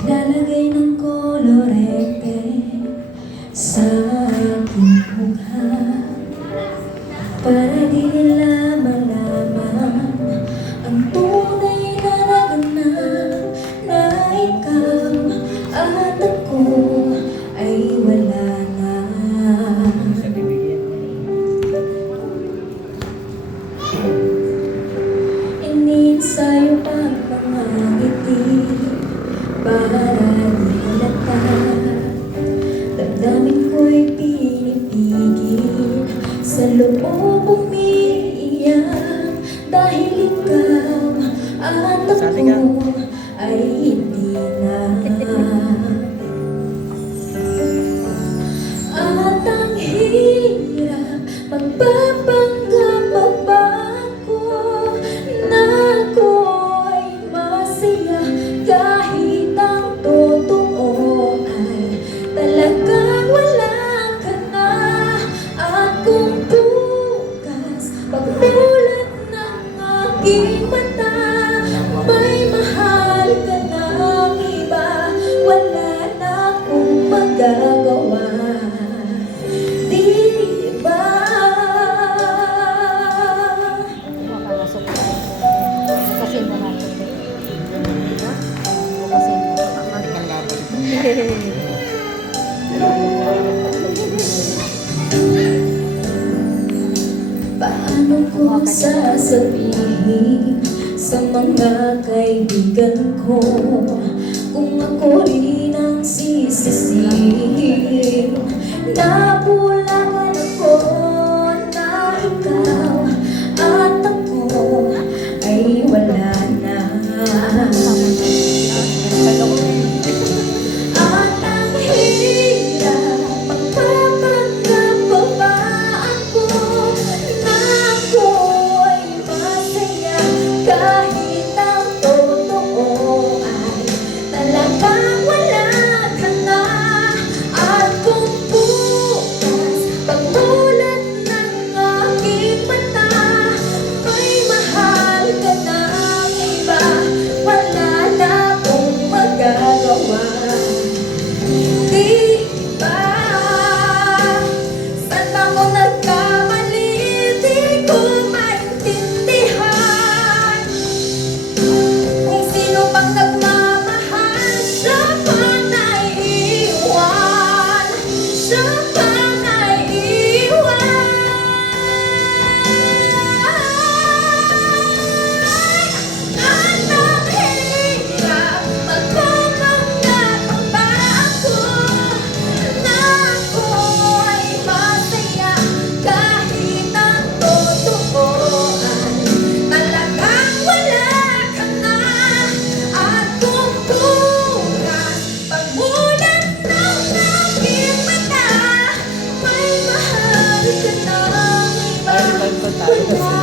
Naglalagay ng kolorete sa aking mukha para di nila malaman ang tunay na naganap na ikaw at ako ay wala na. Iniensayo ang mga ngiti para di halata. Damdamin ko'y pinipigil, sa loob umiiyak dahil ikaw at ako ay hindi na. At ang hirap magpapanggap pa ako na ako'y masaya kahit ang totoo ay talagang wala ka na. At kung bukas pagmulat ng aking mata may mahal ka ng iba, wala na akong magagawa. Di ba? Makakasok tayo. Bukasin mo natin. Bukasin mo. Paano ko sasabihin sa mga kaibigan ko kung ako rin ang sisisihin? Nabulangan ako na ikaw at ako ay wala na. At ang hirap magpapanggap pa ako na ako'y masaya kahit ang totoo ay talagang wala ka na. At kung bukas pagmulat ng aking mata may mahal ka ng iba, wala na akong magagawa. Di ba? Saan ako nagkamali? Di ko maintindihan. Kung sino pang nagmamahal, siya pa naiiwan. Siya pa naiiwan. At ang hirap magpapanggap pa ako na ako'y masaya kahit ang totoo ay talagang wala ka na. At kung bukas pagmulat ng aking mata may mahal ka ng iba, wala